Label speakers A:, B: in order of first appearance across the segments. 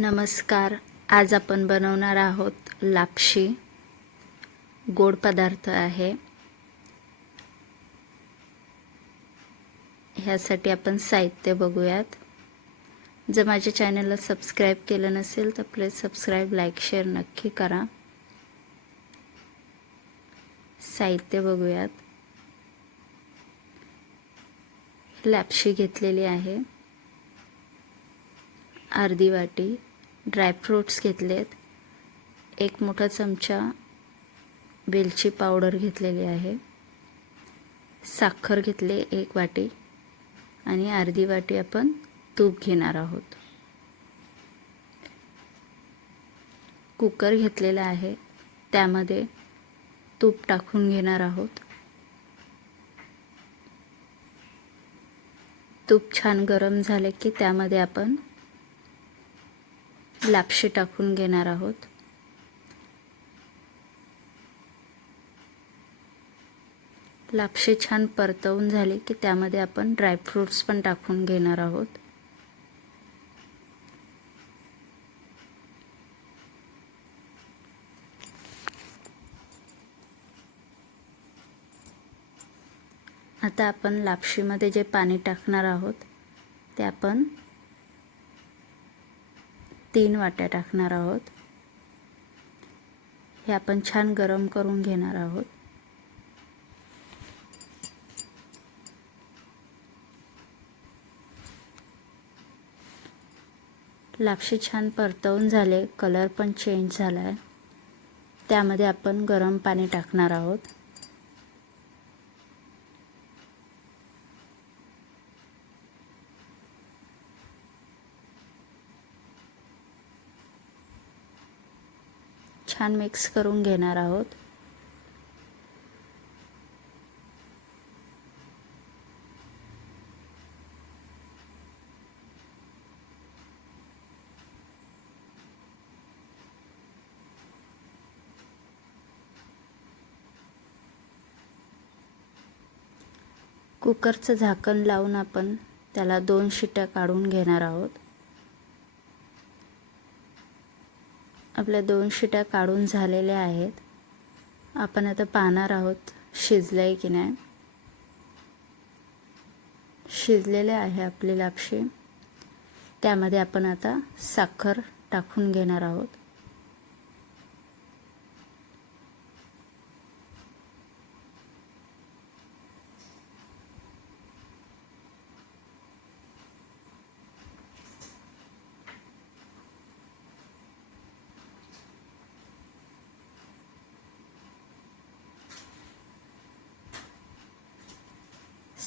A: नमस्कार. आज आपण बनवणार आहोत लापशी. गोड पदार्थ आहे. ह्यासाठी आपण साहित्य बघूयात. जर माझ्या चॅनलला सबस्क्राईब केलं नसेल तर प्लीज सबस्क्राईब लाईक शेअर नक्की करा. साहित्य बघूयात. लापशी घेतलेली आहे. अर्धी वाटी. ड्रायफ्रूट्स घेतलेत. एक मोठा चमचा वेलची पावडर घेतलेली आहे. साखर घेतले एक वाटी आणि अर्धी वाटी आपण तूप घेणार आहोत. कुकर घेतलेला आहे. त्यामध्ये तूप टाकून घेणार आहोत. तूप छान गरम झाले की त्यामध्ये आपण लापशी टाकून घेणार आहोत. लापशी छान परतवून झाली की त्यामध्ये आपण ड्रायफ्रूट्स पण टाकून घेणार आहोत. आता आपण लापशीमध्ये जे पाणी टाकणार आहोत ते आपण तीन वाट्या टाकणार आहोत. हे आपण छान गरम करून घेणार आहोत. लापशी छान परतवून झाले कलर पण चेंज झाला आहे त्यामध्ये आपण गरम पाणी टाकणार आहोत. छान मिक्स करून घेणार आहोत. कुकरचं झाकण लावून आपण त्याला दोन शिट्या काढून घेणार आहोत. आपल्या दोन शिट्या काढून झालेल्या आहेत. आपण आता पाहणार आहोत शिजलं आहे की नाही. शिजलेले आहे आपली लापशी. त्यामध्ये आपण आता साखर टाकून घेणार आहोत.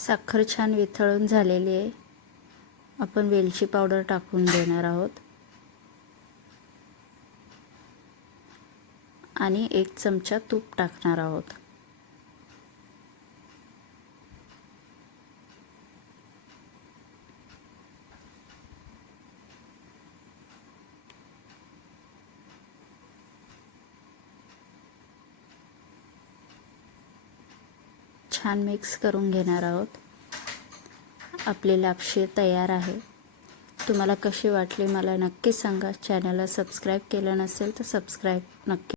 A: साखर छान विथळून झालेली आहे. आपण वेलची पावडर टाकून देणार आहोत. आणि एक चमचा तूप टाकणार आहोत. छान मिक्स करून घेणार आहोत. आपली लापशी तयार आहे. तुम्हाला कशी वाटली मला नक्की सांगा. चॅनलला सबस्क्राईब केलं नसेल तर सबस्क्राईब नक्की